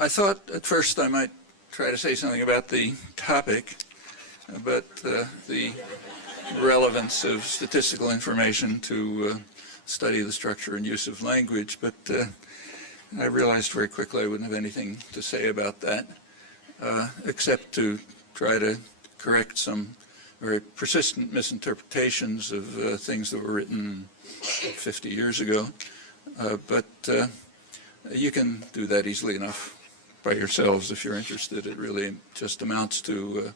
I thought at first I might try to say something about the topic, but the relevance of statistical information to study the structure and use of language, but I realized very quickly I wouldn't have anything to say about that, except to try to correct some very persistent misinterpretations of things that were written 50 years ago. But you can do that easily enough by yourselves if you're interested. It really just amounts to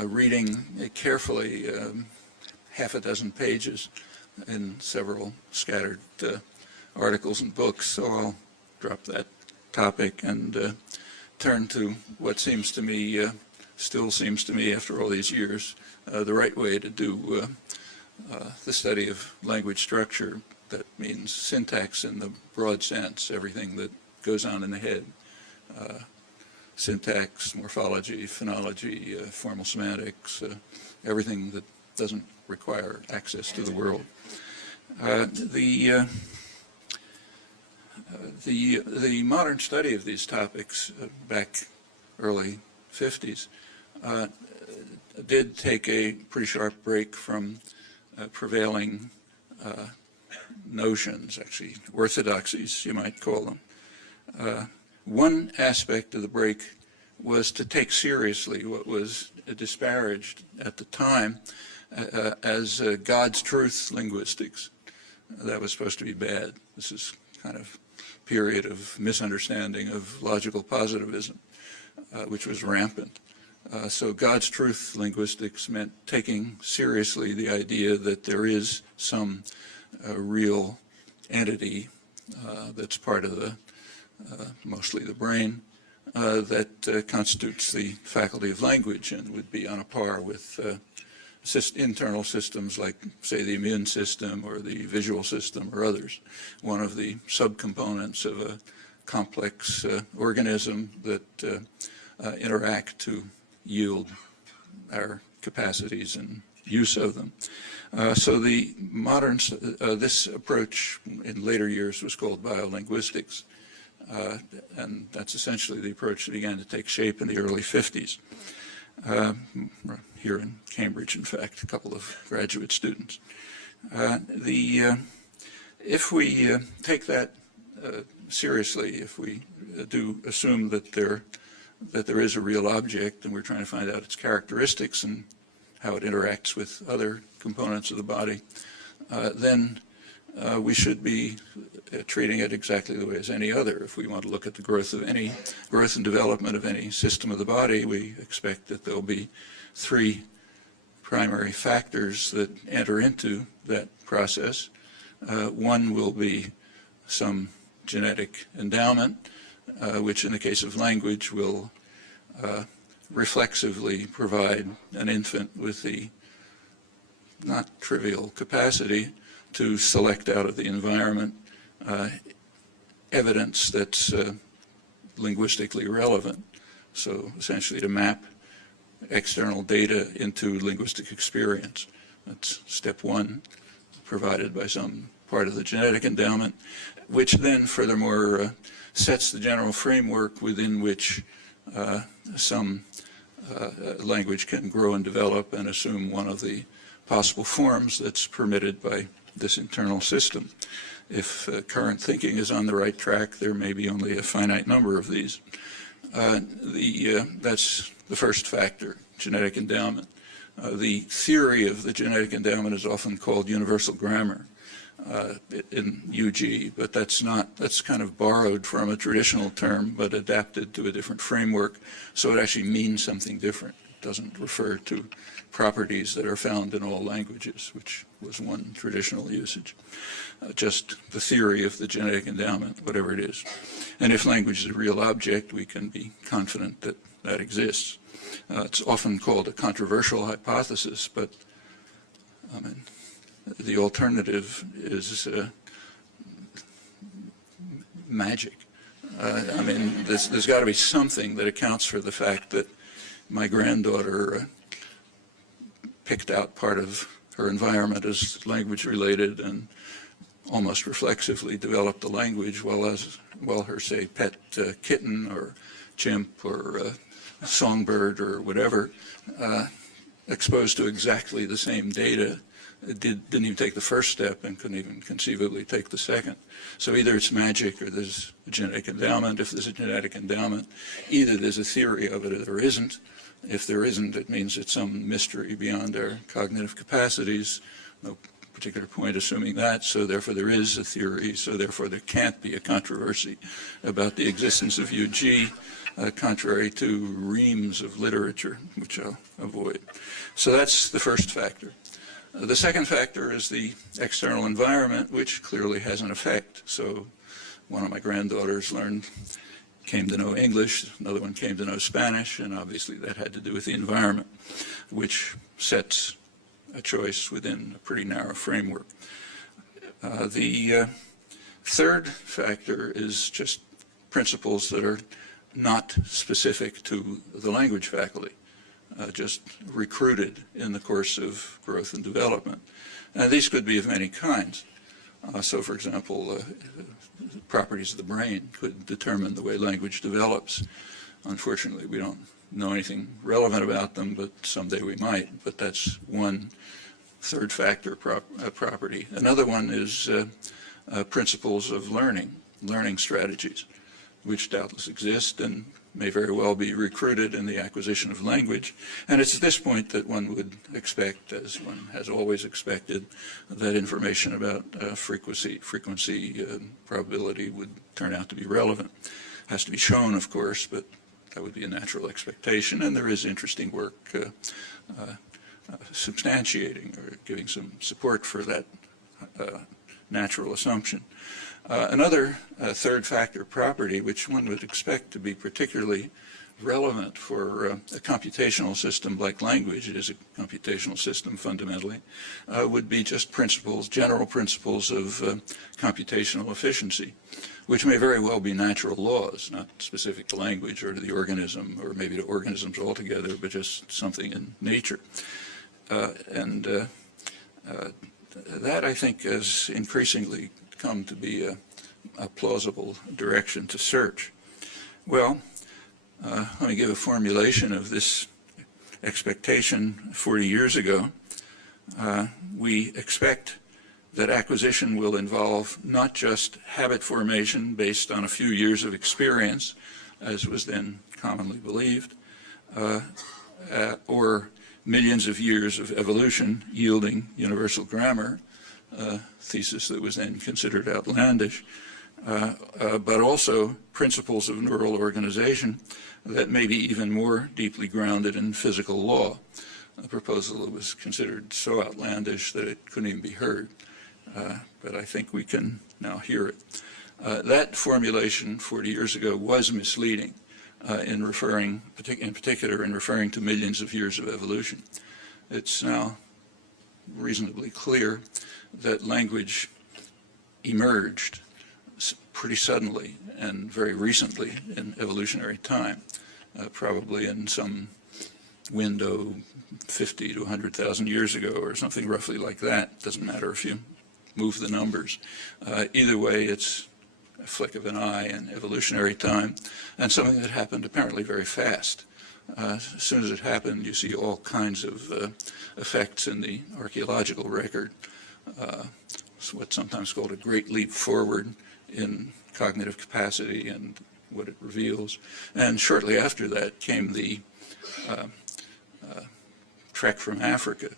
reading carefully half a dozen pages in several scattered articles and books. So I'll drop that topic and turn to what seems to me, still seems to me after all these years, the right way to do the study of language structure. That means syntax in the broad sense, everything that goes on in the head. Syntax, morphology, phonology, formal semantics, everything that doesn't require access to the world. The modern study of these topics back early 50s did take a pretty sharp break from prevailing notions, actually orthodoxies you might call them. One aspect of the break was to take seriously what was disparaged at the time as God's truth linguistics. That was supposed to be bad. This is kind of period of misunderstanding of logical positivism, which was rampant. So God's truth linguistics meant taking seriously the idea that there is some real entity that's part of the, mostly the brain, that constitutes the faculty of language and would be on a par with internal systems like, say, the immune system or the visual system or others. One of the subcomponents of a complex organism that interact to yield our capacities and use of them. So the modern, this approach in later years was called biolinguistics, and that's essentially the approach that began to take shape in the early 50s. Here in Cambridge, in fact, a couple of graduate students. If we take that seriously, if we do assume that there is a real object and we're trying to find out its characteristics and how it interacts with other components of the body, then we should be treating it exactly the way as any other. If we want to look at the growth and development of any system of the body, we expect that there'll be three primary factors that enter into that process. One will be some genetic endowment, which in the case of language will reflexively provide an infant with the not trivial capacity to select out of the environment evidence that's linguistically relevant. So essentially to map external data into linguistic experience. That's step one, provided by some part of the genetic endowment, which then furthermore sets the general framework within which some language can grow and develop and assume one of the possible forms that's permitted by this internal system. If current thinking is on the right track, there may be only a finite number of these. That's the first factor, genetic endowment. The theory of the genetic endowment is often called universal grammar in UG, but that's kind of borrowed from a traditional term, but adapted to a different framework, so it actually means something different. It doesn't refer to properties that are found in all languages, which was one traditional usage. Just the theory of the genetic endowment, whatever it is. And if language is a real object, we can be confident that that exists. It's often called a controversial hypothesis, but I mean, the alternative is magic. I mean, there's got to be something that accounts for the fact that my granddaughter picked out part of her environment as language related and almost reflexively developed the language, while her, say, pet kitten or chimp or songbird or whatever, exposed to exactly the same data, didn't even take the first step and couldn't even conceivably take the second. So either it's magic or there's a genetic endowment. If there's a genetic endowment, either there's a theory of it or there isn't. If there isn't, it means it's some mystery beyond our cognitive capacities. No particular point assuming that, so therefore there is a theory, so therefore there can't be a controversy about the existence of UG, contrary to reams of literature, which I'll avoid. So that's the first factor. The second factor is the external environment, which clearly has an effect. So one of my granddaughters came to know English, another one came to know Spanish, and obviously that had to do with the environment, which sets a choice within a pretty narrow framework. The third factor is just principles that are not specific to the language faculty, just recruited in the course of growth and development. And these could be of many kinds. So, for example, properties of the brain could determine the way language develops. Unfortunately, we don't know anything relevant about them, but someday we might. But that's one third factor property. Another one is principles of learning strategies, which doubtless exist and may very well be recruited in the acquisition of language. And it's at this point that one would expect, as one has always expected, that information about frequency, probability would turn out to be relevant. Has to be shown, of course, but that would be a natural expectation, and there is interesting work substantiating or giving some support for that natural assumption. Another third factor property, which one would expect to be particularly relevant for a computational system like language, it is a computational system fundamentally, would be just general principles of computational efficiency, which may very well be natural laws, not specific to language or to the organism, or maybe to organisms altogether, but just something in nature. That, I think, has increasingly come to be a plausible direction to search. Well, let me give a formulation of this expectation. 40 years ago, we expect that acquisition will involve not just habit formation based on a few years of experience, as was then commonly believed, or millions of years of evolution yielding universal grammar, thesis that was then considered outlandish, but also principles of neural organization that may be even more deeply grounded in physical law, a proposal that was considered so outlandish that it couldn't even be heard. But I think we can now hear it. That formulation 40 years ago was misleading in particular in referring to millions of years of evolution. It's now reasonably clear that language emerged pretty suddenly and very recently in evolutionary time, probably in some window 50 to 100,000 years ago or something roughly like that. Doesn't matter if you move the numbers. Either way, it's a flick of an eye in evolutionary time, and something that happened apparently very fast. As soon as it happened, you see all kinds of effects in the archaeological record. It's what's sometimes called a great leap forward in cognitive capacity and what it reveals. And shortly after that came the trek from Africa.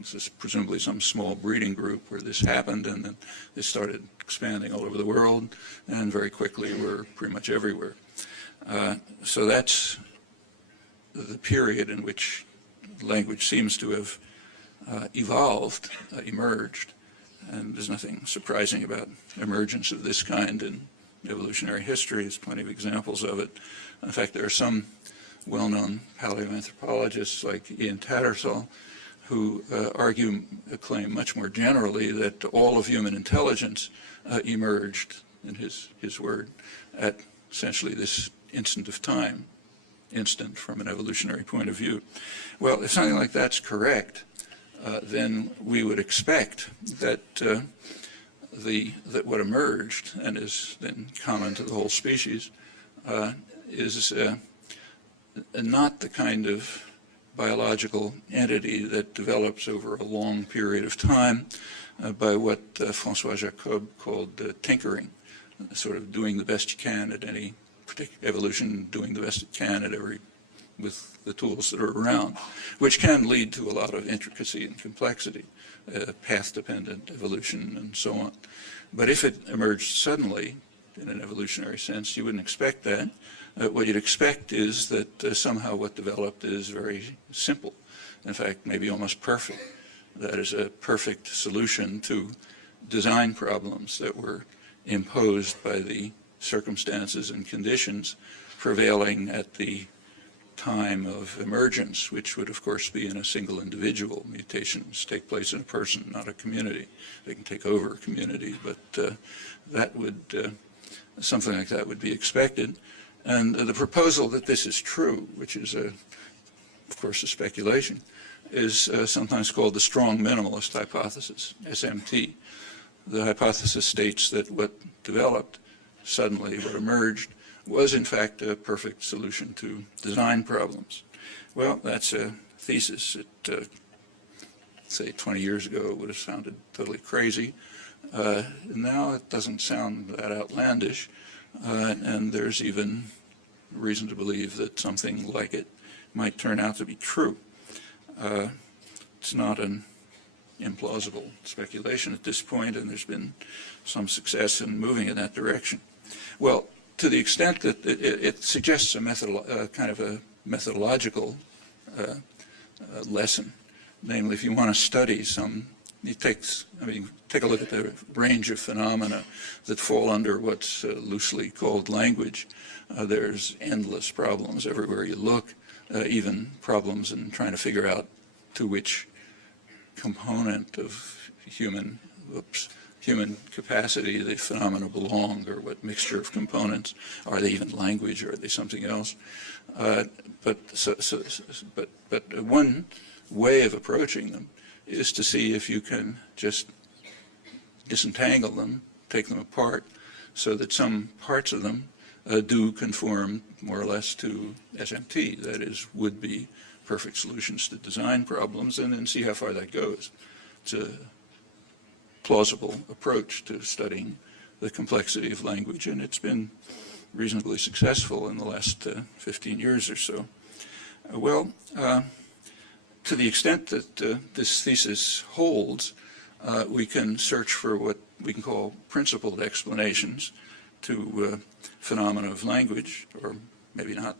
This is presumably some small breeding group where this happened, and then they started expanding all over the world, and very quickly were pretty much everywhere. So that's the period in which language seems to have evolved, emerged, and there's nothing surprising about emergence of this kind in evolutionary history. There's plenty of examples of it. In fact, there are some well-known paleoanthropologists like Ian Tattersall who claim much more generally that all of human intelligence emerged, in his word, at essentially this instant of time, instant from an evolutionary point of view. Well, if something like that's correct, then we would expect that that what emerged, and is then common to the whole species, is not the kind of biological entity that develops over a long period of time by what François Jacob called tinkering, sort of doing the best you can at any particular evolution, doing the best it can at every, with the tools that are around, which can lead to a lot of intricacy and complexity, path-dependent evolution and so on. But if it emerged suddenly, in an evolutionary sense, you wouldn't expect that. What you'd expect is that somehow what developed is very simple. In fact, maybe almost perfect. That is a perfect solution to design problems that were imposed by the circumstances and conditions prevailing at the time of emergence, which would of course be in a single individual. Mutations take place in a person, not a community. They can take over a community, but that would, something like that would be expected. And the proposal that this is true, which is, of course, a speculation, is sometimes called the strong minimalist hypothesis, SMT. The hypothesis states that what developed, suddenly what emerged, was in fact a perfect solution to design problems. Well, that's a thesis that, say, 20 years ago would have sounded totally crazy. Now it doesn't sound that outlandish, and there's even reason to believe that something like it might turn out to be true. It's not an implausible speculation at this point, and there's been some success in moving in that direction. Well, to the extent that it suggests a kind of a methodological lesson, namely, if you want to study some, take a look at the range of phenomena that fall under what's loosely called language. There's endless problems everywhere you look, even problems in trying to figure out to which component of human capacity the phenomena belong, or what mixture of components. Are they even language, or are they something else? But one way of approaching them is to see if you can just disentangle them, take them apart, so that some parts of them do conform more or less to SMT, that is, would be perfect solutions to design problems, and then see how far that goes. It's a plausible approach to studying the complexity of language, and it's been reasonably successful in the last 15 years or so. Well, to the extent that this thesis holds, we can search for what we can call principled explanations to phenomena of language, or maybe not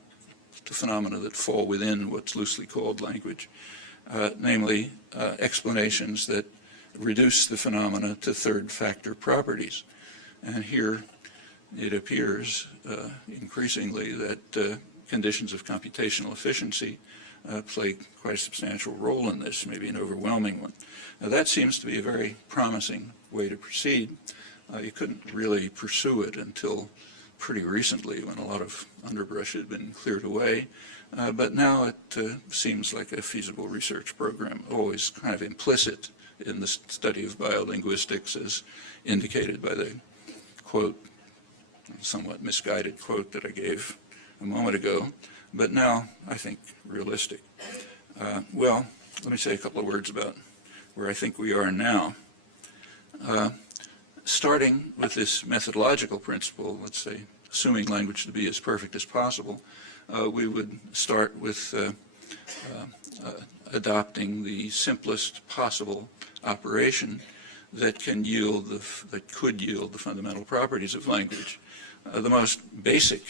to phenomena that fall within what's loosely called language, namely explanations that reduce the phenomena to third factor properties. And here it appears increasingly that conditions of computational efficiency play quite a substantial role in this, maybe an overwhelming one. Now, that seems to be a very promising way to proceed. You couldn't really pursue it until pretty recently, when a lot of underbrush had been cleared away. But now it seems like a feasible research program, always kind of implicit in the study of biolinguistics, as indicated by the quote, somewhat misguided quote that I gave a moment ago, but now I think realistic. Well, let me say a couple of words about where I think we are now. Starting with this methodological principle, let's say, assuming language to be as perfect as possible, we would start with adopting the simplest possible operation that can yield that could yield the fundamental properties of language. The most basic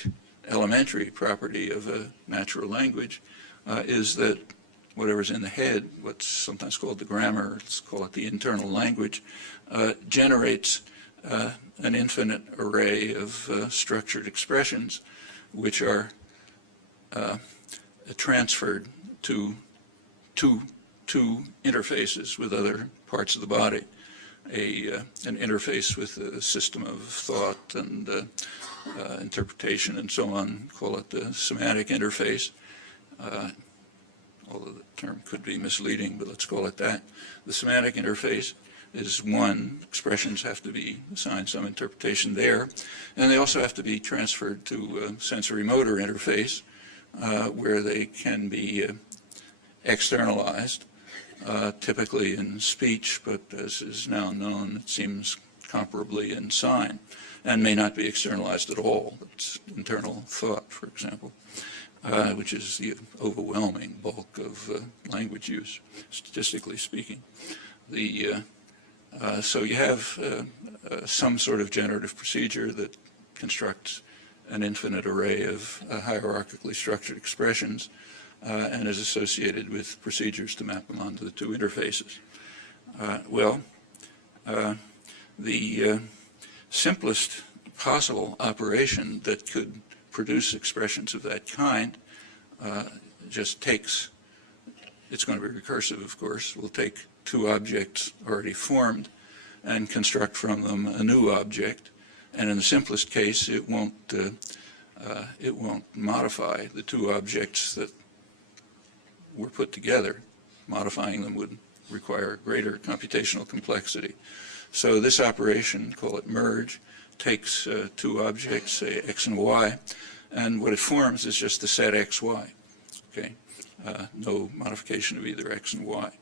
elementary property of a natural language is that whatever's in the head, what's sometimes called the grammar, let's call it the internal language, generates an infinite array of structured expressions which are transferred to two interfaces with other parts of the body. An interface with a system of thought and interpretation and so on, call it the semantic interface, although the term could be misleading, but let's call it that. The semantic interface is one. Expressions have to be assigned some interpretation there, and they also have to be transferred to a sensory-motor interface where they can be externalized, typically in speech, but as is now known, it seems comparably in sign, and may not be externalized at all. It's internal thought, for example, which is the overwhelming bulk of language use, statistically speaking. So you have some sort of generative procedure that constructs an infinite array of hierarchically structured expressions and is associated with procedures to map them onto the two interfaces. The simplest possible operation that could produce expressions of that kind just takes, it's going to be recursive, of course, will take two objects already formed and construct from them a new object. And in the simplest case, it won't modify the two objects that were put together. Modifying them would require greater computational complexity. So this operation, call it merge, takes two objects, say x and y, and what it forms is just the set xy. Okay, no modification of either x and y.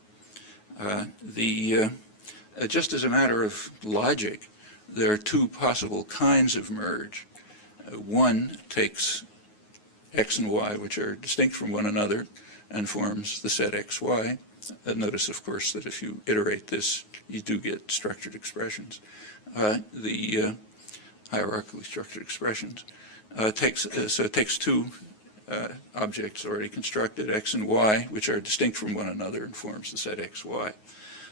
Just as a matter of logic, there are two possible kinds of merge. One takes x and y, which are distinct from one another, and forms the set xy. Notice, of course, that if you iterate this, you do get structured expressions. The hierarchically structured expressions. So it takes two objects already constructed, x and y, which are distinct from one another, and forms the set xy.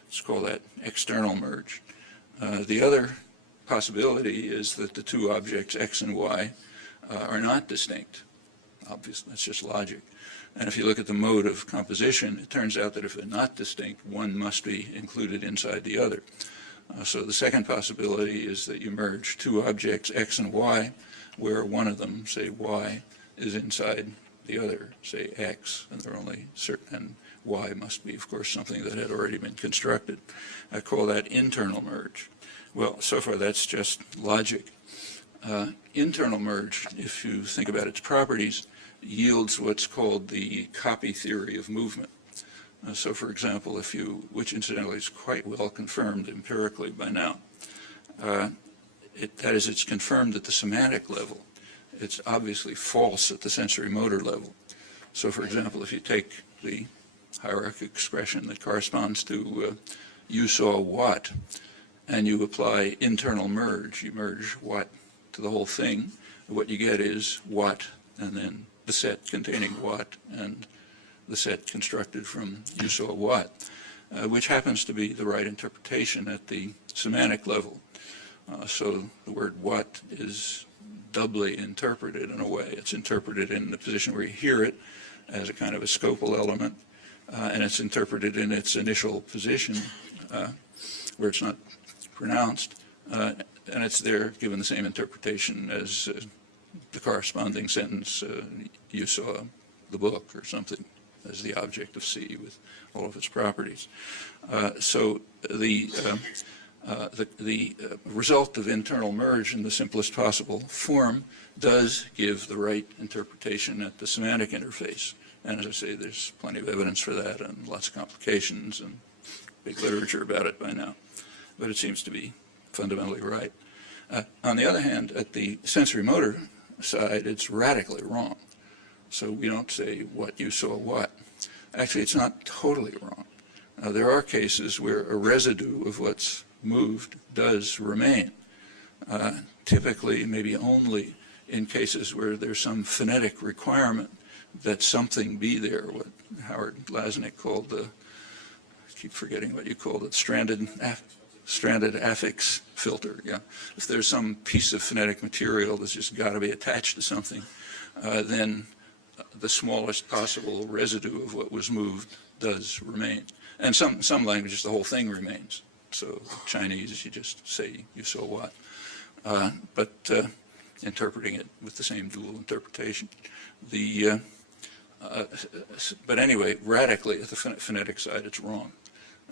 Let's call that external merge. The other possibility is that the two objects, x and y, are not distinct. Obviously, that's just logic. And if you look at the mode of composition, it turns out that if they're not distinct, one must be included inside the other. So the second possibility is that you merge two objects, x and y, where one of them, say y, is inside the other, say x, and they're only certain, and y must be, of course, something that had already been constructed. I call that internal merge. Well, so far that's just logic. Internal merge, if you think about its properties, yields what's called the copy theory of movement. So, for example, if you, which incidentally is quite well confirmed empirically by now, that is, it's confirmed at the semantic level. It's obviously false at the sensory motor level. So, for example, if you take the hierarchical expression that corresponds to you saw what, and you apply internal merge, you merge what to the whole thing, what you get is what, and then the set containing what, and the set constructed from you saw what, which happens to be the right interpretation at the semantic level. So the word what is doubly interpreted in a way. It's interpreted in the position where you hear it as a kind of a scopal element, and it's interpreted in its initial position where it's not pronounced, and it's there given the same interpretation as the corresponding sentence, you saw the book or something, as the object of C with all of its properties. So the result of internal merge in the simplest possible form does give the right interpretation at the semantic interface. And as I say, there's plenty of evidence for that and lots of complications and big literature about it by now. But it seems to be fundamentally right. On the other hand, at the sensory motor side, it's radically wrong. So we don't say what you saw what. Actually, it's not totally wrong. There are cases where a residue of what's moved does remain. Typically, maybe only in cases where there's some phonetic requirement that something be there, what Howard Lasnik called the, I keep forgetting what you called it, stranded affix filter. Yeah, if there's some piece of phonetic material that's just got to be attached to something, then the smallest possible residue of what was moved does remain. And some languages, the whole thing remains. So Chinese, you just say you saw what. But interpreting it with the same dual interpretation. But anyway, radically at the phonetic side, it's wrong.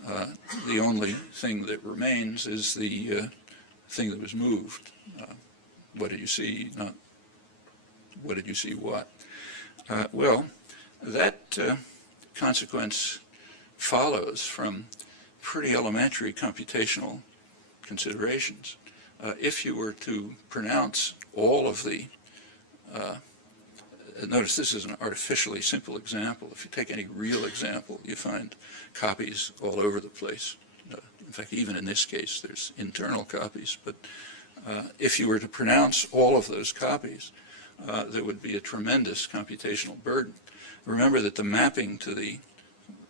The only thing that remains is the thing that was moved. What did you see? Not what did you see what? Well, that consequence follows from pretty elementary computational considerations. If you were to pronounce all of the, notice this is an artificially simple example. If you take any real example, you find copies all over the place. In fact, even in this case, there's internal copies. But if you were to pronounce all of those copies, there would be a tremendous computational burden. Remember that the mapping to the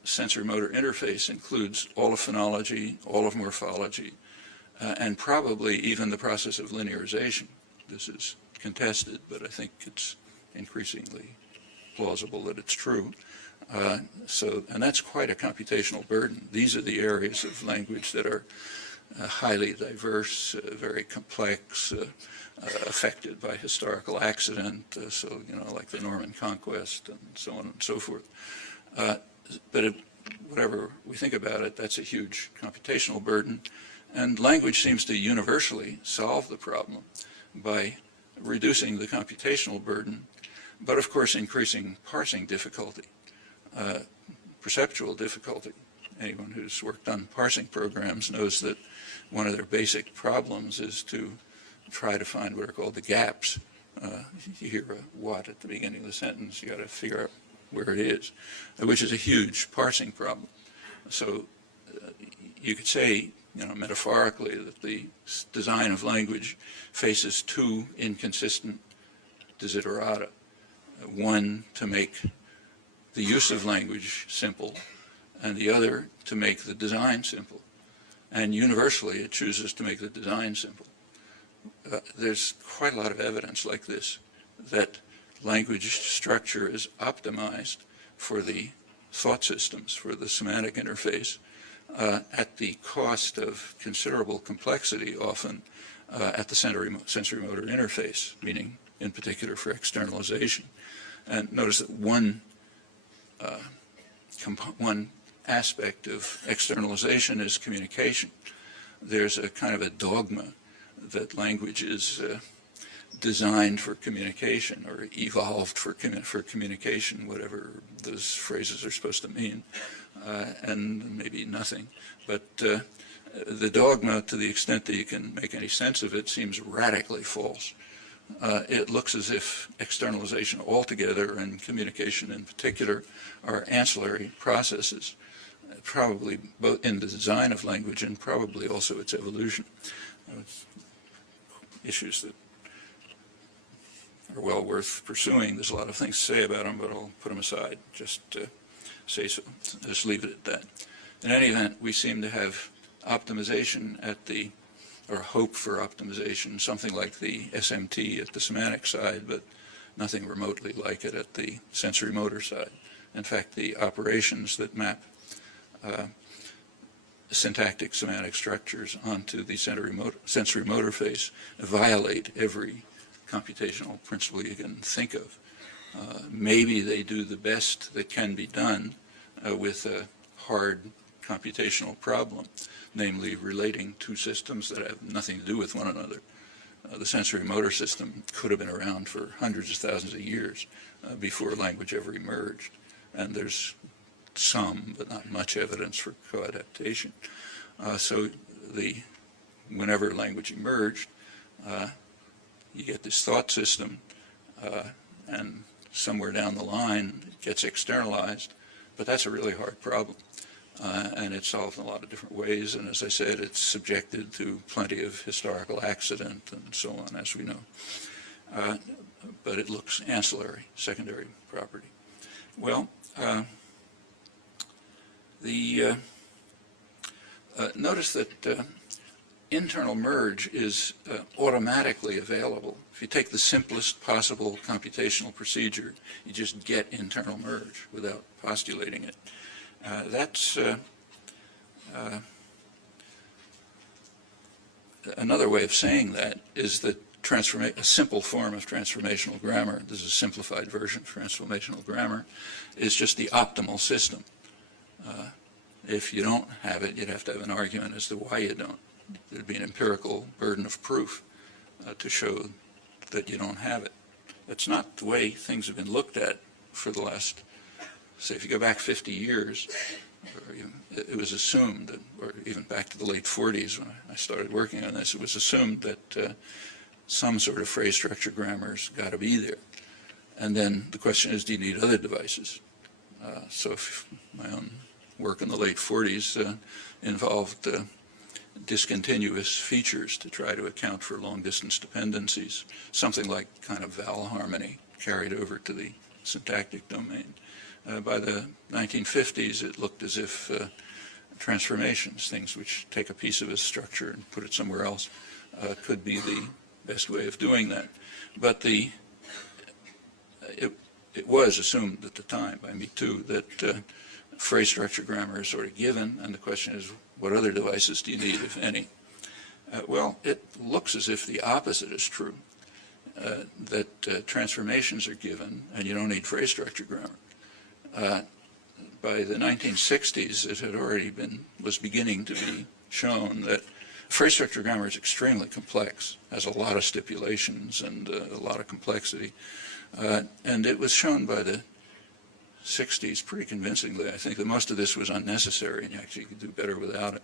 sensory-motor interface includes all of phonology, all of morphology, and probably even the process of linearization. This is contested, but I think it's increasingly plausible that it's true. And that's quite a computational burden. These are the areas of language that are highly diverse, very complex, affected by historical accident, so, you know, like the Norman conquest and so on and so forth. But whatever we think about it, that's a huge computational burden. And language seems to universally solve the problem by reducing the computational burden, but of course increasing parsing difficulty, perceptual difficulty. Anyone who's worked on parsing programs knows that one of their basic problems is to try to find what are called the gaps. You hear a what at the beginning of the sentence, you got to figure out where it is, which is a huge parsing problem. So you could say, you know, metaphorically, that the design of language faces two inconsistent desiderata. One, to make the use of language simple, and the other, to make the design simple. And universally, it chooses to make the design simple. There's quite a lot of evidence like this, that language structure is optimized for the thought systems, for the semantic interface, at the cost of considerable complexity, often at the sensory-motor interface, meaning in particular for externalization. And notice that one aspect of externalization is communication. There's a kind of a dogma that language is designed for communication or evolved for communication, whatever those phrases are supposed to mean, and maybe nothing. But the dogma, to the extent that you can make any sense of it, seems radically false. It looks as if externalization altogether and communication in particular are ancillary processes, probably both in the design of language and probably also its evolution. Issues that are well worth pursuing. There's a lot of things to say about them, but I'll put them aside, just say so. Just leave it at that. In any event, we seem to have optimization at the, or hope for optimization, something like the SMT at the semantic side, but nothing remotely like it at the sensory-motor side. In fact, the operations that map syntactic semantic structures onto the sensory-motor face violate every computational principle you can think of. Maybe they do the best that can be done with a hard computational problem, namely relating two systems that have nothing to do with one another. The sensory-motor system could have been around for hundreds of thousands of years before language ever emerged, and there's some, but not much evidence for co-adaptation. So whenever language emerged, you get this thought system, and somewhere down the line it gets externalized, but that's a really hard problem. And it's solved in a lot of different ways, and as I said, it's subjected to plenty of historical accident and so on, as we know. But it looks ancillary, secondary property. Well, notice that internal merge is automatically available. If you take the simplest possible computational procedure, you just get internal merge without postulating it. That's another way of saying that is that a simple form of transformational grammar, this is a simplified version of transformational grammar, is just the optimal system. If you don't have it, you'd have to have an argument as to why you don't. There'd be an empirical burden of proof to show that you don't have it. That's not the way things have been looked at for the last, say, if you go back 50 years, it was assumed, that, or even back to the late 40s when I started working on this, it was assumed that some sort of phrase structure grammar's got to be there. And then the question is, do you need other devices? So if my own work in the late 40s involved discontinuous features to try to account for long-distance dependencies, something like kind of vowel harmony carried over to the syntactic domain. By the 1950s, it looked as if transformations, things which take a piece of a structure and put it somewhere else, could be the best way of doing that. But it was assumed at the time, by me too, that phrase structure grammar is sort of given, and the question is, what other devices do you need, if any? Well, it looks as if the opposite is true, that transformations are given, and you don't need phrase structure grammar. By the 1960s, it had already was beginning to be shown that phrase structure grammar is extremely complex, has a lot of stipulations and a lot of complexity. And it was shown by the 60s pretty convincingly, I think, that most of this was unnecessary and you actually could do better without it.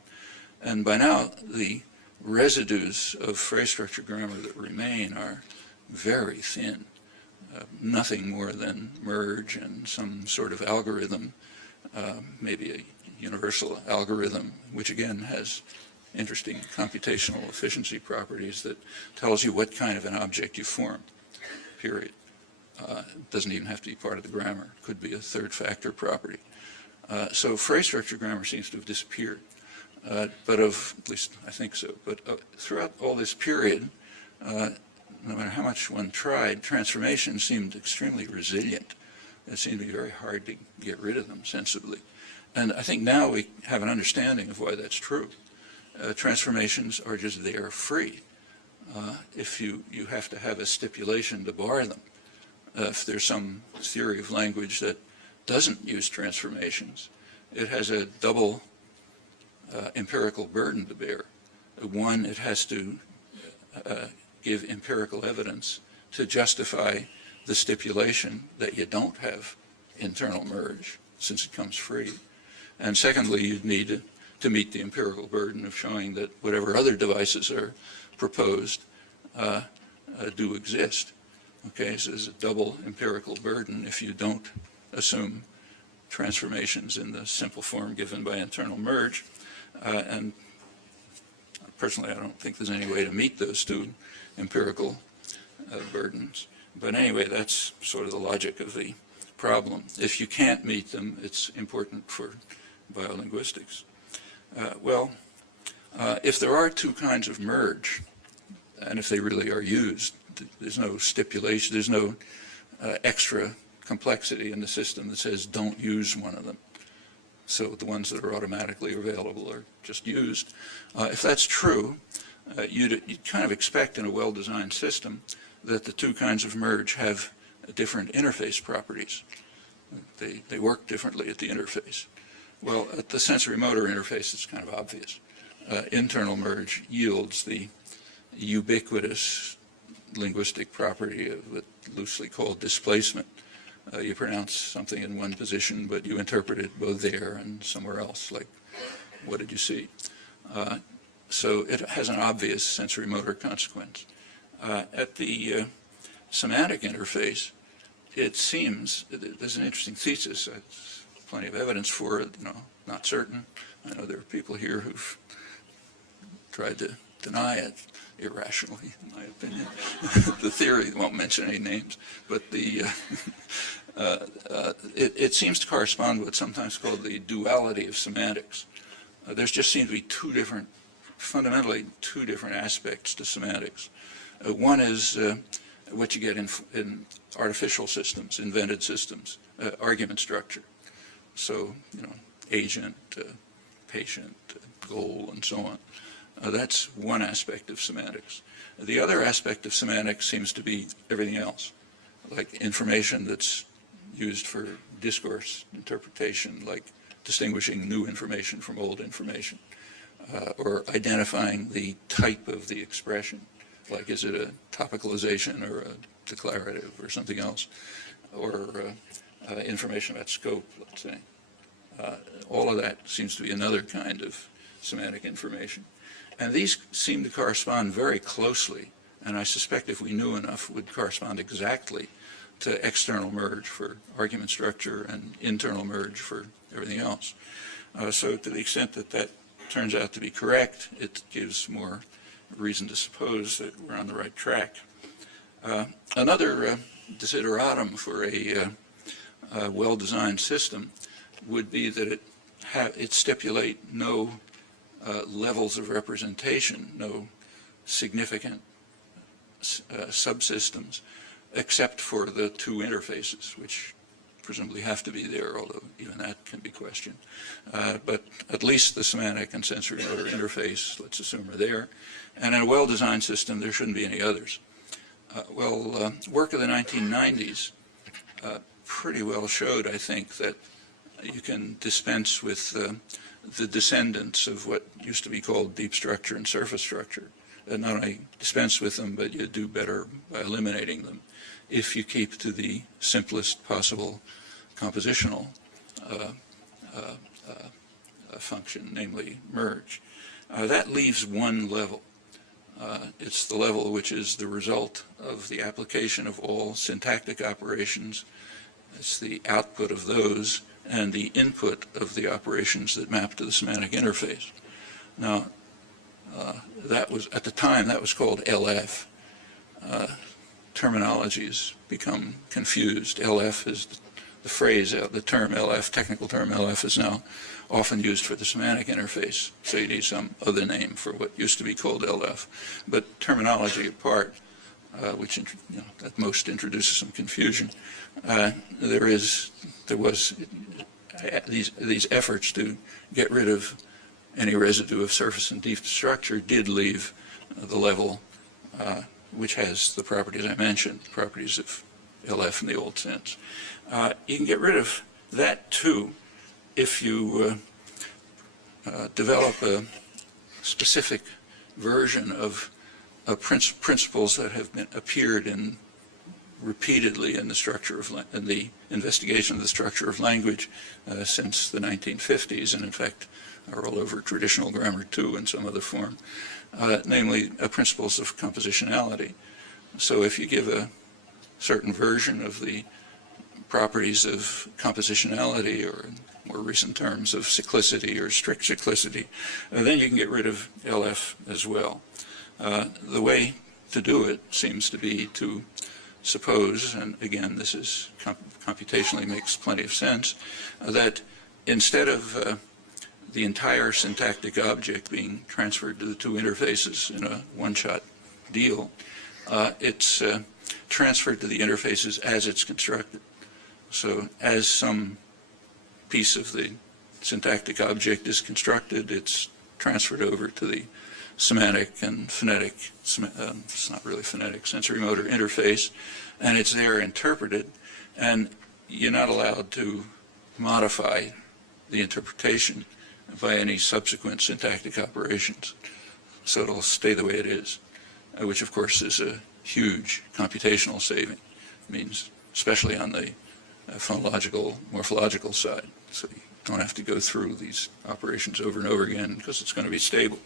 And by now, the residues of phrase structure grammar that remain are very thin. Nothing more than merge and some sort of algorithm, maybe a universal algorithm, which again has interesting computational efficiency properties that tells you what kind of an object you form, period. It doesn't even have to be part of the grammar. It could be a third factor property. So phrase structure grammar seems to have disappeared, at least I think so. But throughout all this period, no matter how much one tried, transformations seemed extremely resilient. It seemed to be very hard to get rid of them sensibly. And I think now we have an understanding of why that's true. Transformations are just there free. If you have to have a stipulation to bar them. If there's some theory of language that doesn't use transformations, it has a double empirical burden to bear. One, it has to give empirical evidence to justify the stipulation that you don't have internal merge, since it comes free. And secondly, you'd need to meet the empirical burden of showing that whatever other devices are proposed do exist. Okay, so there's a double empirical burden if you don't assume transformations in the simple form given by internal merge. And personally, I don't think there's any way to meet those two empirical burdens. But anyway, that's sort of the logic of the problem. If you can't meet them, it's important for biolinguistics. If there are two kinds of merge, and if they really are used, there's no stipulation, there's no extra complexity in the system that says don't use one of them. So the ones that are automatically available are just used. If that's true, you'd kind of expect in a well-designed system that the two kinds of merge have different interface properties. They work differently at the interface. Well, at the sensory motor interface, it's kind of obvious. Internal merge yields the ubiquitous linguistic property of what loosely called displacement. You pronounce something in one position, but you interpret it both there and somewhere else, like, what did you see? So it has an obvious sensory motor consequence. At the semantic interface, it seems, there's an interesting thesis, plenty of evidence for it, not certain. I know there are people here who've tried to deny it irrationally, in my opinion. The theory, won't mention any names, but it seems to correspond with what's sometimes called the duality of semantics. There's just seem to be fundamentally two different aspects to semantics. One is what you get in artificial systems, invented systems, argument structure. So, agent, patient, goal, and so on. That's one aspect of semantics. The other aspect of semantics seems to be everything else, like information that's used for discourse interpretation, like distinguishing new information from old information, or identifying the type of the expression, like is it a topicalization or a declarative or something else, or information about scope, let's say. All of that seems to be another kind of semantic information. And these seem to correspond very closely, and I suspect if we knew enough would correspond exactly to external merge for argument structure and internal merge for everything else. So to the extent that that turns out to be correct, it gives more reason to suppose that we're on the right track. Another desideratum for a well-designed system would be that it stipulate no levels of representation, no significant subsystems, except for the two interfaces, which presumably have to be there, although even that can be questioned. But at least the semantic and sensory motor interface, let's assume, are there. And in a well-designed system, there shouldn't be any others. Work of the 1990s pretty well showed, I think, that you can dispense with the descendants of what used to be called deep structure and surface structure. Not only dispense with them, but you do better by eliminating them if you keep to the simplest possible compositional function, namely merge. That leaves one level. It's the level which is the result of the application of all syntactic operations. It's the output of those and the input of the operations that map to the semantic interface. Now, that was, at the time, that was called LF. Terminologies become confused. LF is the phrase, the term LF, technical term LF, is now often used for the semantic interface. So you need some other name for what used to be called LF. But terminology apart, which at most introduces some confusion, there was these efforts to get rid of any residue of surface and deep structure did leave the level which has the properties I mentioned, the properties of LF in the old sense. You can get rid of that too if you develop a specific version of principles that have appeared repeatedly in the structure of in the investigation of the structure of language since the 1950s, and in fact are all over traditional grammar too in some other form, namely principles of compositionality. So if you give a certain version of the properties of compositionality, or in more recent terms of cyclicity or strict cyclicity, then you can get rid of LF as well. The way to do it seems to be to suppose, and again this is computationally makes plenty of sense, that instead of the entire syntactic object being transferred to the two interfaces in a one-shot deal, it's transferred to the interfaces as it's constructed. So as some piece of the syntactic object is constructed, it's transferred over to the semantic and phonetic, it's not really phonetic, sensory motor interface, and it's there interpreted, and you're not allowed to modify the interpretation by any subsequent syntactic operations. So it'll stay the way it is, which of course is a huge computational saving. It means, especially on the phonological, morphological side. So you don't have to go through these operations over and over again because it's going to be stable.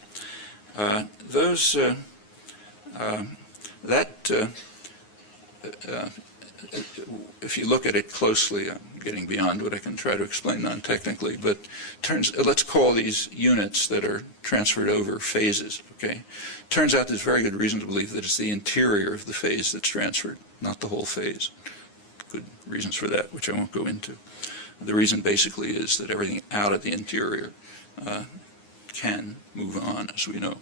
If you look at it closely, I'm getting beyond what I can try to explain non-technically, but let's call these units that are transferred over phases, okay? Turns out there's very good reason to believe that it's the interior of the phase that's transferred, not the whole phase. Good reasons for that, which I won't go into. The reason basically is that everything out of the interior can move on, as we know,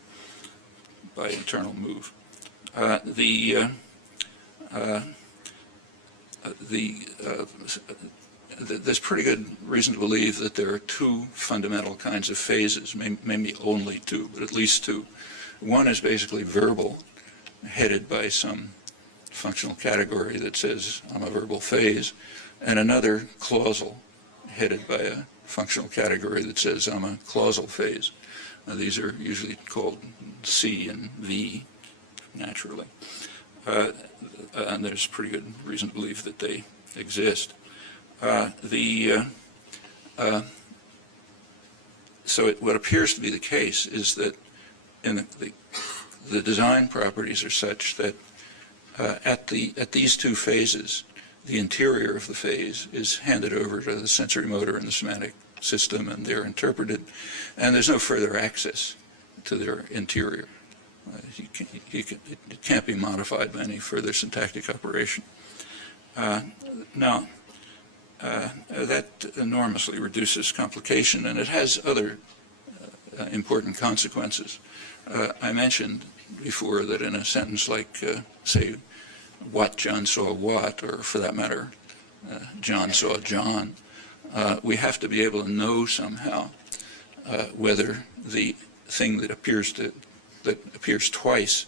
by internal move. There's pretty good reason to believe that there are two fundamental kinds of phases, maybe only two, but at least two. One is basically verbal, headed by some functional category that says I'm a verbal phase, and another clausal, headed by a functional category that says I'm a clausal phase. These are usually called C and V, naturally. And there's pretty good reason to believe that they exist. What appears to be the case is that in the design properties are such that at these two phases, the interior of the phase is handed over to the sensory motor and the semantic system, and they're interpreted, and there's no further access to their interior. It can't be modified by any further syntactic operation. Now, that enormously reduces complication, and it has other important consequences. I mentioned before that in a sentence like, say, what John saw what, or for that matter, John saw John, we have to be able to know somehow whether the thing that appears twice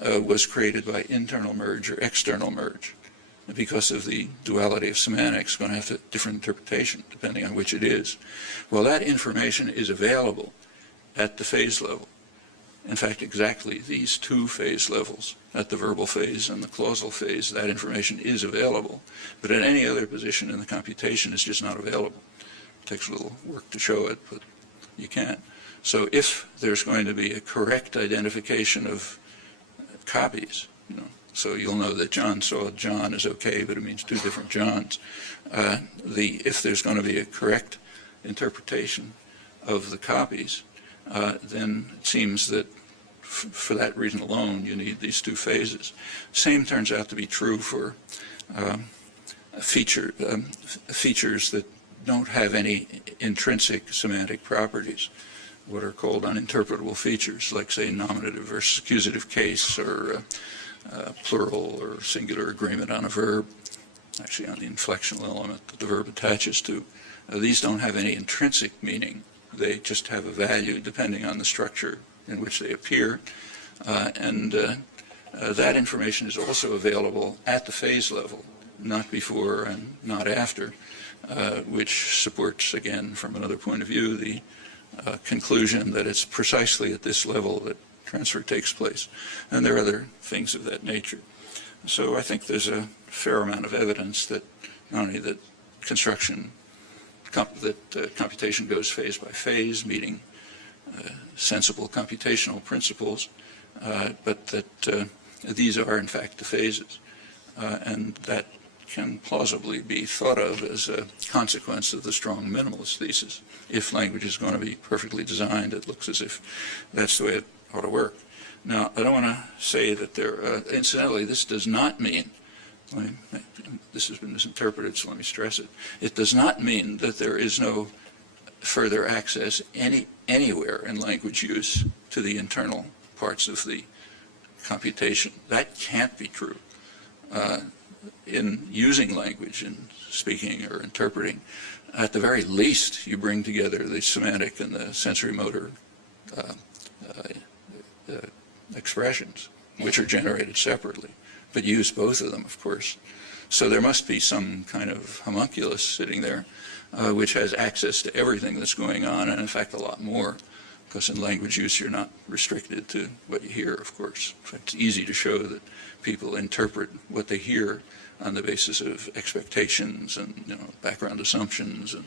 was created by internal merge or external merge. Because of the duality of semantics, going to have a different interpretation depending on which it is. Well, that information is available at the phase level. In fact, exactly these two phase levels, at the verbal phase and the clausal phase, that information is available. But at any other position in the computation, it's just not available. It takes a little work to show it, but you can. So if there's going to be a correct identification of copies, so you'll know that John saw John is okay, but it means two different Johns. If there's going to be a correct interpretation of the copies, then it seems that for that reason alone, you need these two phases. Same turns out to be true for features that don't have any intrinsic semantic properties, what are called uninterpretable features, like, say, nominative versus accusative case, or plural or singular agreement on a verb, actually on the inflectional element that the verb attaches to. These don't have any intrinsic meaning. They just have a value depending on the structure in which they appear. That information is also available at the phase level, not before and not after, which supports, again, from another point of view, the conclusion that it's precisely at this level that transfer takes place. And there are other things of that nature. So I think there's a fair amount of evidence that not only that computation goes phase by phase, meeting sensible computational principles, but that these are in fact the phases. And that can plausibly be thought of as a consequence of the strong minimalist thesis. If language is going to be perfectly designed, it looks as if that's the way it ought to work. Now, I don't want to say that incidentally, this does not mean, this has been misinterpreted, so let me stress it. It does not mean that there is no further access anywhere in language use to the internal parts of the computation. That can't be true. In using language, in speaking or interpreting, at the very least, you bring together the semantic and the sensory motor expressions, which are generated separately, but use both of them, of course. So there must be some kind of homunculus sitting there which has access to everything that's going on, and in fact a lot more, because in language use you're not restricted to what you hear, of course. In fact, it's easy to show that people interpret what they hear on the basis of expectations and background assumptions, and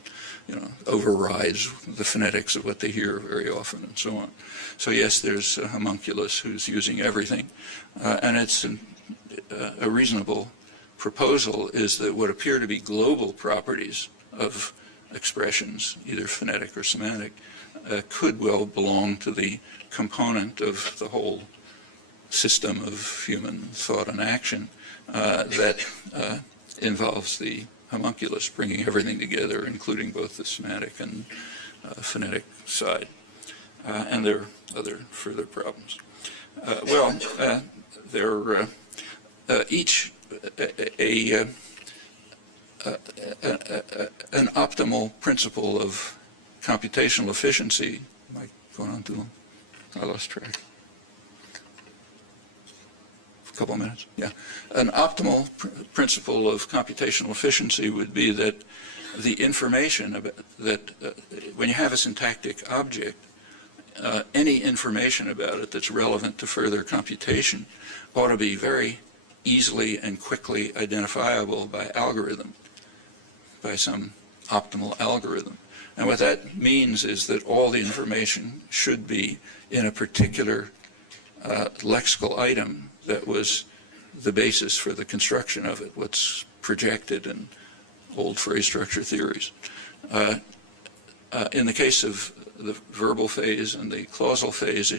overrides the phonetics of what they hear very often, and so on. So yes, there's a homunculus who's using everything, and it's a reasonable proposal is that what appear to be global properties of expressions, either phonetic or semantic, could well belong to the component of the whole system of human thought and action that involves the homunculus, bringing everything together, including both the semantic and phonetic side. And there are other further problems. They're each an optimal principle of computational efficiency. Am I going on too long? I lost track. A couple of minutes, yeah. An optimal principle of computational efficiency would be that the information about when you have a syntactic object, any information about it that's relevant to further computation ought to be very easily and quickly identifiable by algorithm, by some optimal algorithm. And what that means is that all the information should be in a particular lexical item that was the basis for the construction of it, what's projected in old phrase structure theories. In the case of the verbal phase and the clausal phase,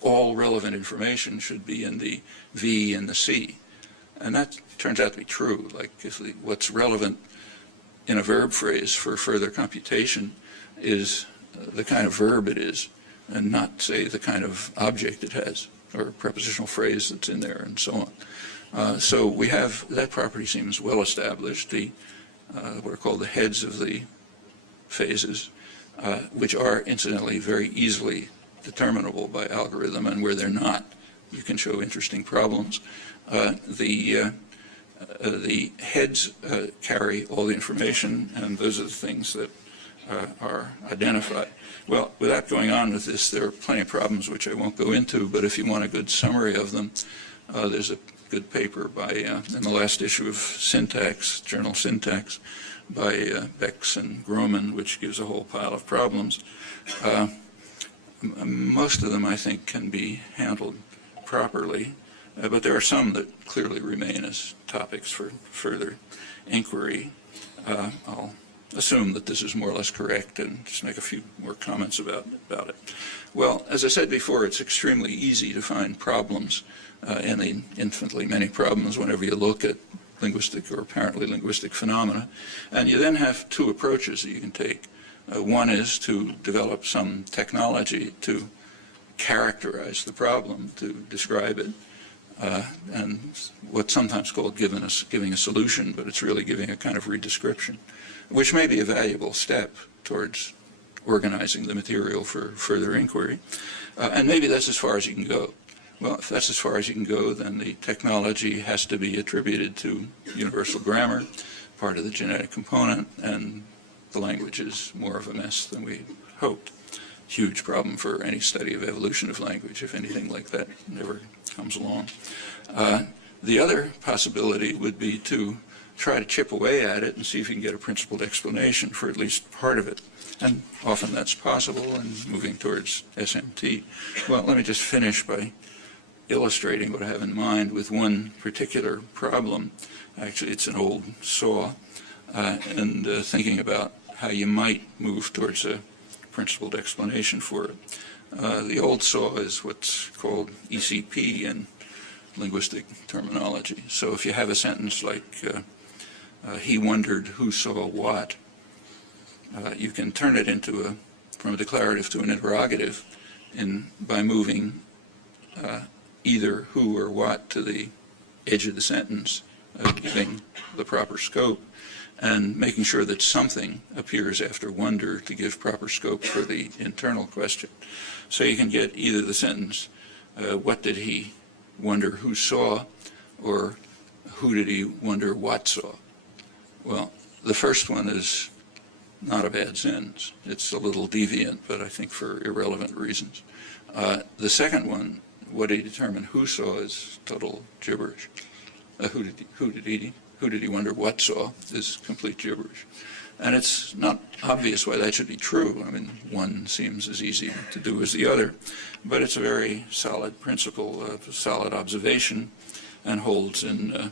all relevant information should be in the V and the C. And that turns out to be true. Like what's relevant in a verb phrase for further computation is the kind of verb it is, and not, say, the kind of object it has, or prepositional phrase that's in there, and so on. So we have, that property seems well established, what are called the heads of the phases, which are, incidentally, very easily determinable by algorithm, and where they're not, you can show interesting problems. The heads carry all the information, and those are the things that are identified. Well, without going on with this, there are plenty of problems which I won't go into, but if you want a good summary of them, there's a good paper by, in the last issue of Syntax, Journal Syntax, by Bex and Groman, which gives a whole pile of problems. Most of them, I think, can be handled properly, but there are some that clearly remain as topics for further inquiry. I'll assume that this is more or less correct and just make a few more comments about it. Well, as I said before, it's extremely easy to find problems in the infinitely many problems whenever you look at linguistic or apparently linguistic phenomena. And you then have two approaches that you can take. One is to develop some technology to characterize the problem, to describe it, and what's sometimes called giving a solution, but it's really giving a kind of redescription, which may be a valuable step towards organizing the material for further inquiry. And maybe that's as far as you can go. Well, if that's as far as you can go, then the technology has to be attributed to universal grammar, part of the genetic component, and the language is more of a mess than we hoped. Huge problem for any study of evolution of language, if anything like that never comes along. The other possibility would be to try to chip away at it and see if you can get a principled explanation for at least part of it. And often that's possible and moving towards SMT. Well, let me just finish by illustrating what I have in mind with one particular problem. Actually, it's an old saw, and thinking about how you might move towards a principled explanation for it. The old saw is what's called ECP in linguistic terminology. So if you have a sentence like, he wondered who saw what, you can turn it into from a declarative to an interrogative by moving either who or what to the edge of the sentence, giving the proper scope, and making sure that something appears after wonder to give proper scope for the internal question. So you can get either the sentence, what did he wonder who saw, or who did he wonder what saw? Well, the first one is not a bad sentence. It's a little deviant, but I think for irrelevant reasons. The second one, what did he determine who saw, is total gibberish. Who did he wonder what saw is complete gibberish. And it's not obvious why that should be true. I mean, one seems as easy to do as the other, but it's a very solid principle, a solid observation, and holds in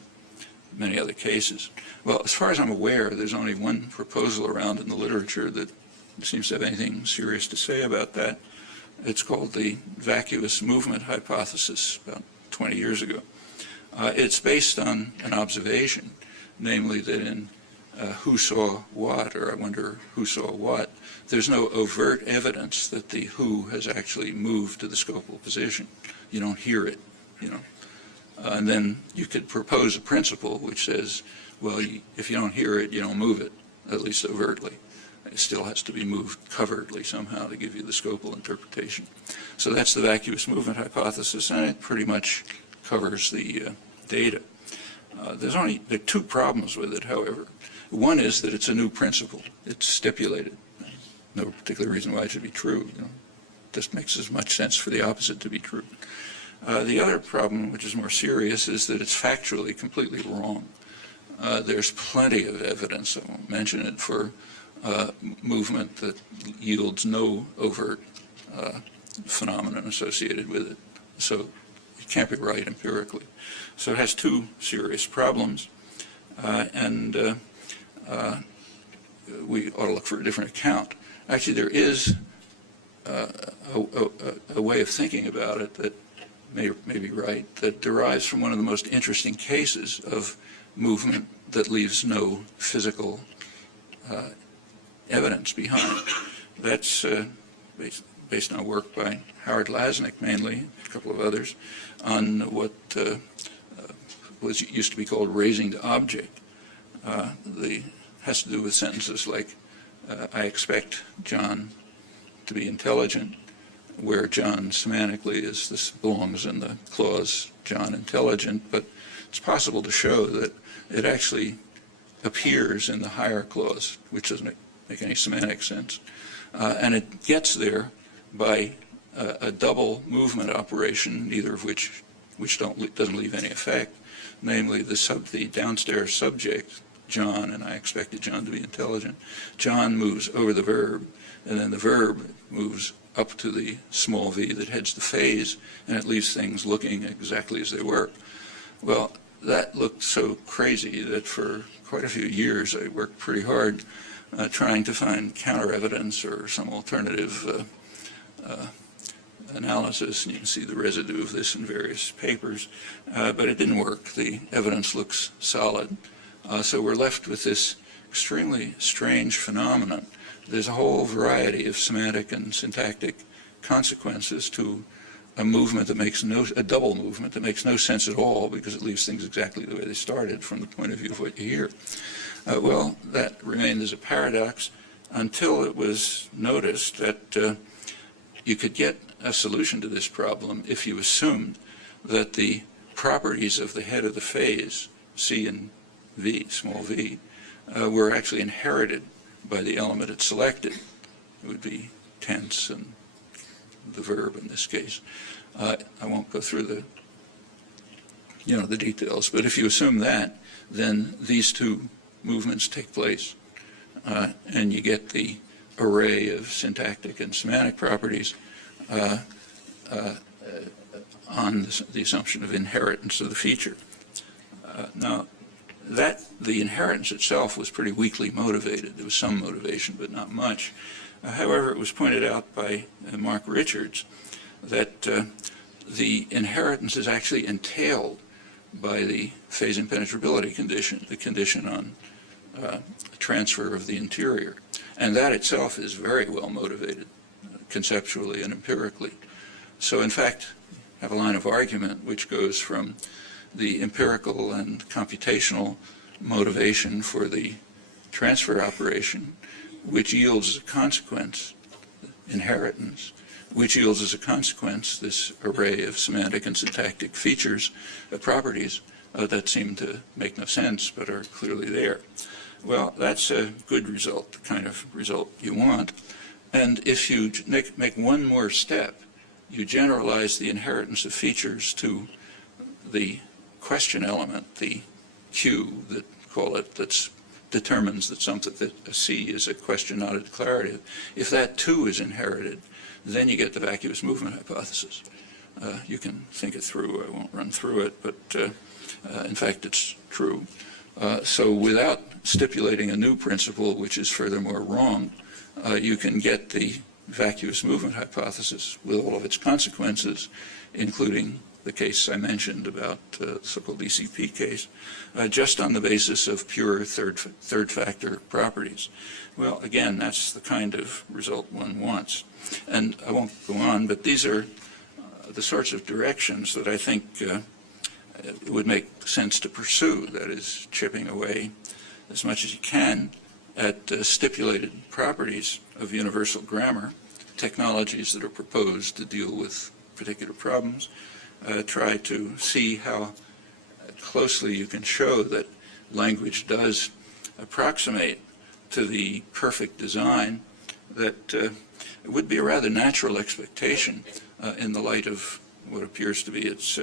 many other cases. Well, as far as I'm aware, there's only one proposal around in the literature that seems to have anything serious to say about that. It's called the vacuous movement hypothesis, about 20 years ago. It's based on an observation, namely that in who saw what, or I wonder who saw what, there's no overt evidence that the who has actually moved to the scopal position. You don't hear it, you know. And then you could propose a principle which says, well, if you don't hear it, you don't move it, at least overtly. It still has to be moved covertly somehow to give you the scopal interpretation. So that's the vacuous movement hypothesis, and it pretty much covers the data. There are two problems with it, however. One is that it's a new principle. It's stipulated. No particular reason why it should be true. Just makes as much sense for the opposite to be true. The other problem, which is more serious, is that it's factually completely wrong. There's plenty of evidence, I won't mention it, for movement that yields no overt phenomenon associated with it. So it can't be right empirically. So it has two serious problems, and we ought to look for a different account. Actually, there is a way of thinking about it that may be right, that derives from one of the most interesting cases of movement that leaves no physical evidence behind. That's based on work by Howard Lasnik mainly, a couple of others, on what used to be called raising the object. Has to do with sentences like, I expect John to be intelligent, where John semantically this belongs in the clause John intelligent, but it's possible to show that it actually appears in the higher clause, which doesn't make any semantic sense. And it gets there by a double movement operation, neither of which doesn't leave any effect, namely the downstairs subject, John, and I expected John to be intelligent. John moves over the verb, and then the verb moves up to the small v that heads the phase, and it leaves things looking exactly as they were. Well, that looked so crazy that for quite a few years I worked pretty hard trying to find counter evidence or some alternative analysis, and you can see the residue of this in various papers, but it didn't work. The evidence looks solid. So we're left with this extremely strange phenomenon. There's a whole variety of semantic and syntactic consequences to a movement that makes a double movement that makes no sense at all because it leaves things exactly the way they started from the point of view of what you hear. Well, that remained as a paradox until it was noticed that you could get a solution to this problem if you assumed that the properties of the head of the phase, C and V, small v, were actually inherited by the element it selected. It would be tense and the verb in this case. I won't go through the details, but if you assume that, then these two movements take place, and you get the array of syntactic and semantic properties on the assumption of inheritance of the feature. Now, the inheritance itself was pretty weakly motivated. There was some motivation, but not much. However, it was pointed out by Mark Richards that the inheritance is actually entailed by the phase impenetrability condition, the condition on transfer of the interior. And that itself is very well motivated, conceptually and empirically. So in fact, I have a line of argument which goes from the empirical and computational motivation for the transfer operation, which yields as a consequence inheritance, which yields as a consequence this array of semantic and syntactic features, properties that seem to make no sense but are clearly there. Well, that's a good result, the kind of result you want. And if you make one more step, you generalize the inheritance of features to the question element, the Q that determines that a C is a question, not a declarative. If that too is inherited, then you get the vacuous movement hypothesis. You can think it through. I won't run through it, but in fact it's true. So without stipulating a new principle, which is furthermore wrong, you can get the vacuous movement hypothesis with all of its consequences, including the case I mentioned about the so-called ECP case, just on the basis of pure third factor properties. Well, again, that's the kind of result one wants. And I won't go on, but these are the sorts of directions that I think it would make sense to pursue, that is, chipping away as much as you can at stipulated properties of universal grammar, technologies that are proposed to deal with particular problems, try to see how closely you can show that language does approximate to the perfect design, that it would be a rather natural expectation in the light of what appears to be its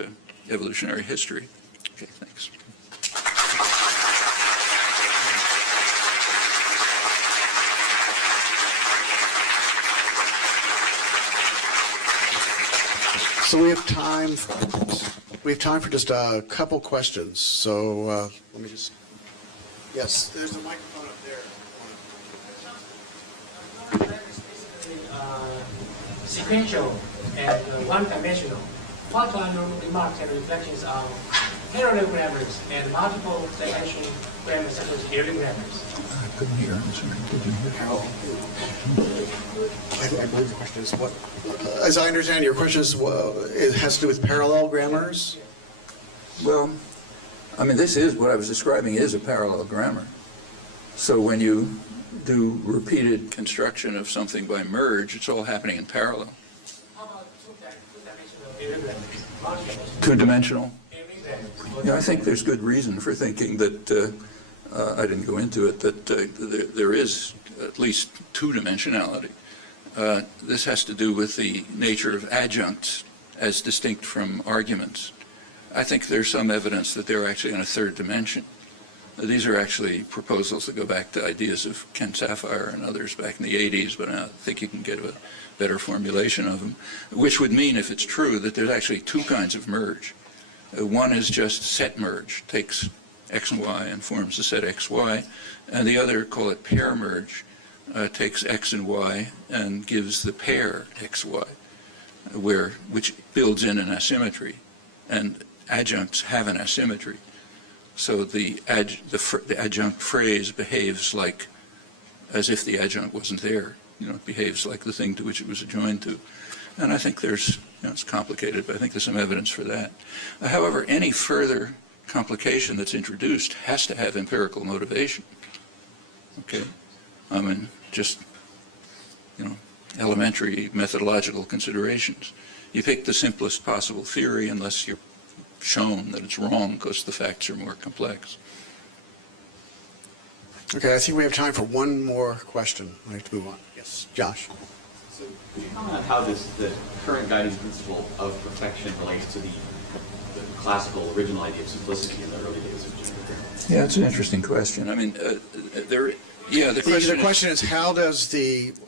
evolutionary history. Okay, thanks. So we have time for just a couple questions. So let me just, yes, there's a microphone up there. Sequential and one-dimensional. What are your remarks and reflections on parallel grammars and multiple dimension grammars such as area grammars? I couldn't hear. I'm sorry. Did you hear? I believe the question is what, as I understand your question is, it has to do with parallel grammars? Well, I mean, this is what I was describing is a parallel grammar. So when you do repeated construction of something by merge, it's all happening in parallel. How about two-dimensional area grammars? Multi-dimensional Two-dimensional? area grammars? Yeah, I think there's good reason for thinking that, I didn't go into it, that there is at least two-dimensionality. This has to do with the nature of adjuncts as distinct from arguments. I think there's some evidence that they're actually in a third dimension. These are actually proposals that go back to ideas of Ken Safire and others back in the 80s, but I think you can get a better formulation of them, which would mean, if it's true, that there's actually two kinds of merge. One is just set merge, takes X and Y and forms a set XY, and the other, call it pair merge, takes X and Y and gives the pair XY, which builds in an asymmetry, and adjuncts have an asymmetry. So the adjunct phrase behaves like as if the adjunct wasn't there. It behaves like the thing to which it was adjoined to. And I think there's, it's complicated, but I think there's some evidence for that. However, any further complication that's introduced has to have empirical motivation. Okay? I mean, just, elementary methodological considerations. You pick the simplest possible theory unless you're shown that it's wrong because the facts are more complex. Okay, I think we have time for one more question. I have to move on. Yes, Josh. So could you comment on how the current guiding principle of perfection relates to the classical original idea of simplicity in the early days of generative grammar? Yeah, it's an interesting question. I mean, the question is how does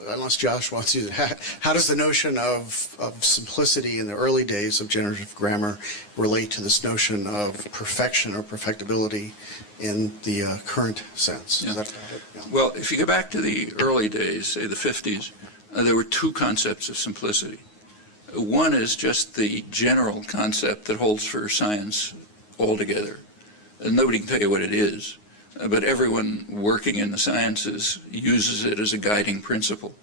unless Josh wants to use it, how does the notion of simplicity in the early days of generative grammar relate to this notion of perfection or perfectibility in the current sense? Yeah. Is that yeah. Well, if you go back to the early days, say the 50s, there were two concepts of simplicity. One is just the general concept that holds for science altogether. And nobody can tell you what it is, but everyone working in the sciences uses it as a guiding principle.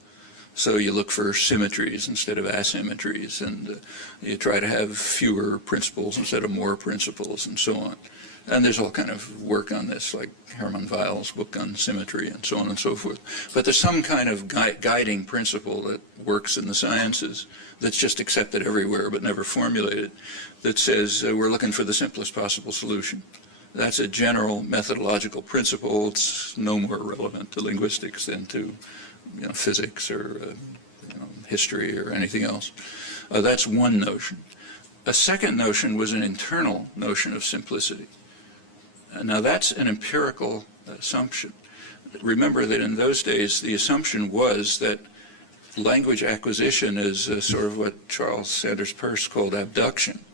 So you look for symmetries instead of asymmetries, and you try to have fewer principles instead of more principles, and so on. And there's all kind of work on this, like Hermann Weil's book on symmetry, and so on and so forth. But there's some kind of guiding principle that works in the sciences that's just accepted everywhere but never formulated, that says we're looking for the simplest possible solution. That's a general methodological principle. It's no more relevant to linguistics than to physics or history or anything else. That's one notion. A second notion was an internal notion of simplicity. Now that's an empirical assumption. Remember that in those days the assumption was that language acquisition is sort of what Charles Sanders Peirce called abduction.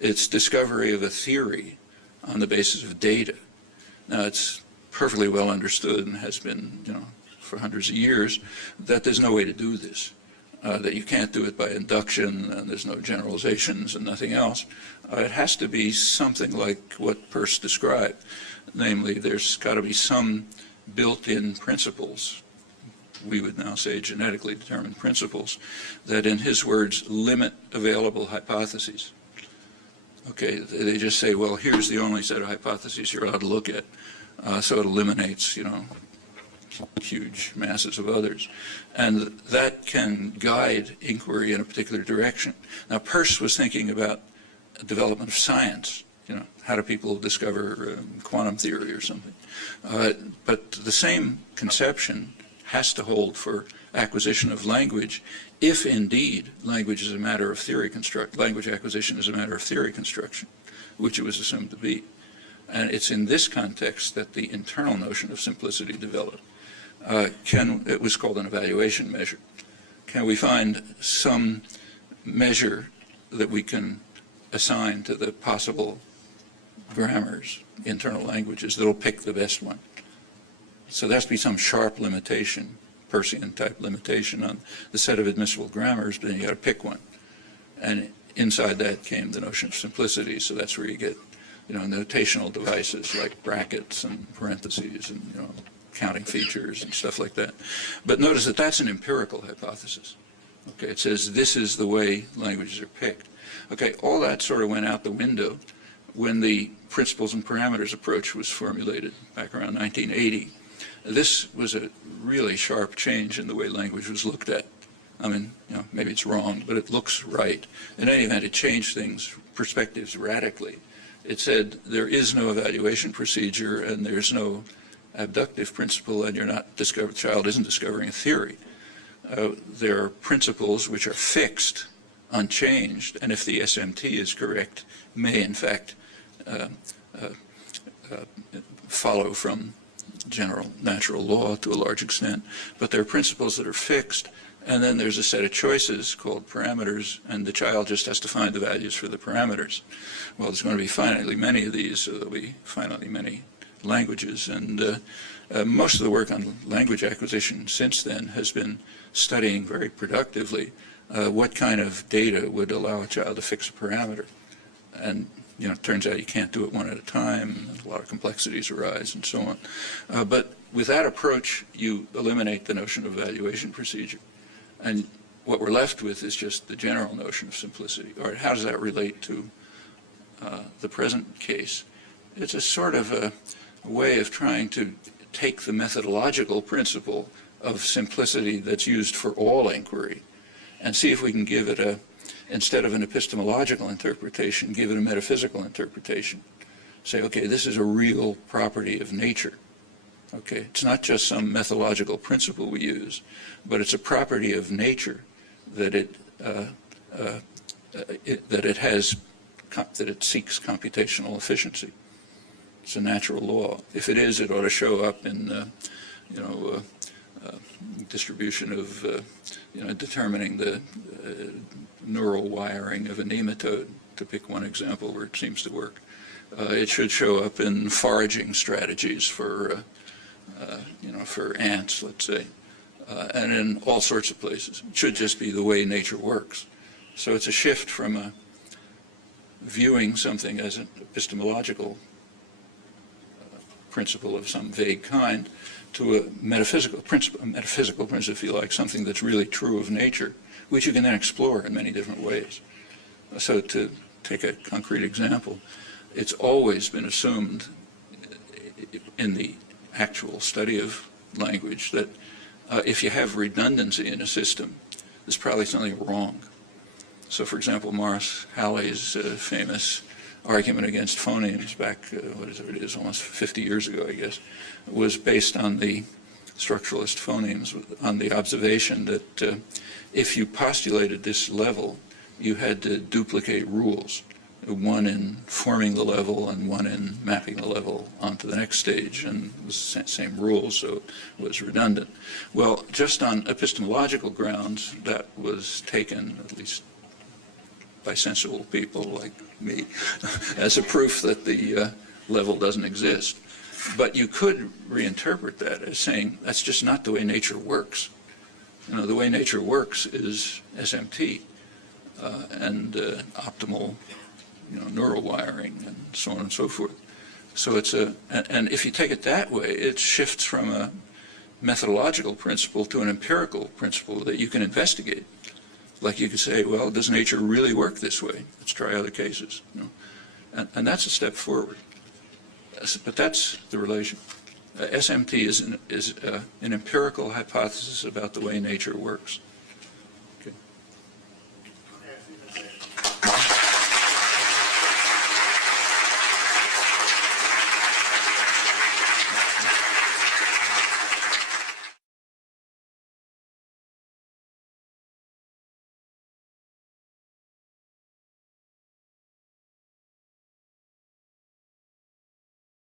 It's discovery of a theory on the basis of data. Now it's perfectly well understood and has been, for hundreds of years, that there's no way to do this, that you can't do it by induction, and there's no generalizations and nothing else. It has to be something like what Peirce described, namely there's got to be some built-in principles, we would now say genetically determined principles, that in his words limit available hypotheses. Okay, they just say, well, here's the only set of hypotheses you're allowed to look at, so it eliminates, huge masses of others. And that can guide inquiry in a particular direction. Now, Peirce was thinking about development of science. How do people discover quantum theory or something? But the same conception has to hold for acquisition of language, if indeed language is a matter of theory language acquisition is a matter of theory construction, which it was assumed to be. And it's in this context that the internal notion of simplicity developed. It was called an evaluation measure. Can we find some measure that we can assign to the possible grammars, internal languages, that'll pick the best one? So there has to be some sharp limitation, Peircean-type limitation on the set of admissible grammars, but then you got to pick one. And inside that came the notion of simplicity, so that's where you get, notational devices like brackets and parentheses and, counting features and stuff like that. But notice that that's an empirical hypothesis. Okay, it says this is the way languages are picked. Okay, all that sort of went out the window when the principles and parameters approach was formulated back around 1980. This was a really sharp change in the way language was looked at. I mean, maybe it's wrong, but it looks right. In any event, it changed perspectives radically. It said there is no evaluation procedure and there's no abductive principle, and the child isn't discovering a theory. There are principles which are fixed, unchanged, and if the SMT is correct, may in fact follow from general natural law to a large extent. But there are principles that are fixed, and then there's a set of choices called parameters, and the child just has to find the values for the parameters. Well, there's going to be finitely many of these, so there'll be finitely many languages, and most of the work on language acquisition since then has been studying very productively what kind of data would allow a child to fix a parameter. And it turns out you can't do it one at a time, and a lot of complexities arise and so on. But with that approach, you eliminate the notion of evaluation procedure. And what we're left with is just the general notion of simplicity. All right, how does that relate to the present case? It's a sort of a way of trying to take the methodological principle of simplicity that's used for all inquiry and see if we can give it instead of an epistemological interpretation, give it a metaphysical interpretation. Say, okay, this is a real property of nature. Okay, it's not just some methodological principle we use, but it's a property of nature that it seeks computational efficiency. It's a natural law. If it is, it ought to show up in, distribution of, determining the neural wiring of a nematode, to pick one example where it seems to work. It should show up in foraging strategies for ants, let's say, and in all sorts of places. It should just be the way nature works. So it's a shift from viewing something as an epistemological principle of some vague kind to a metaphysical principle, if you like, something that's really true of nature, which you can then explore in many different ways. So to take a concrete example, it's always been assumed in the actual study of language that if you have redundancy in a system, there's probably something wrong. So, for example, Morris Halley's famous argument against phonemes back, it is, almost 50 years ago, I guess, was based on the structuralist phonemes, on the observation that if you postulated this level, you had to duplicate rules, one in forming the level and one in mapping the level onto the next stage, and it was the same rules, so it was redundant. Well, just on epistemological grounds, that was taken, at least by sensible people like me, as a proof that the level doesn't exist. But you could reinterpret that as saying that's just not the way nature works. The way nature works is SMT and optimal neural wiring and so on and so forth. So it's and if you take it that way, it shifts from a methodological principle to an empirical principle that you can investigate. Like you could say, well, does nature really work this way? Let's try other cases. And that's a step forward. But that's the relation. SMT is an empirical hypothesis about the way nature works.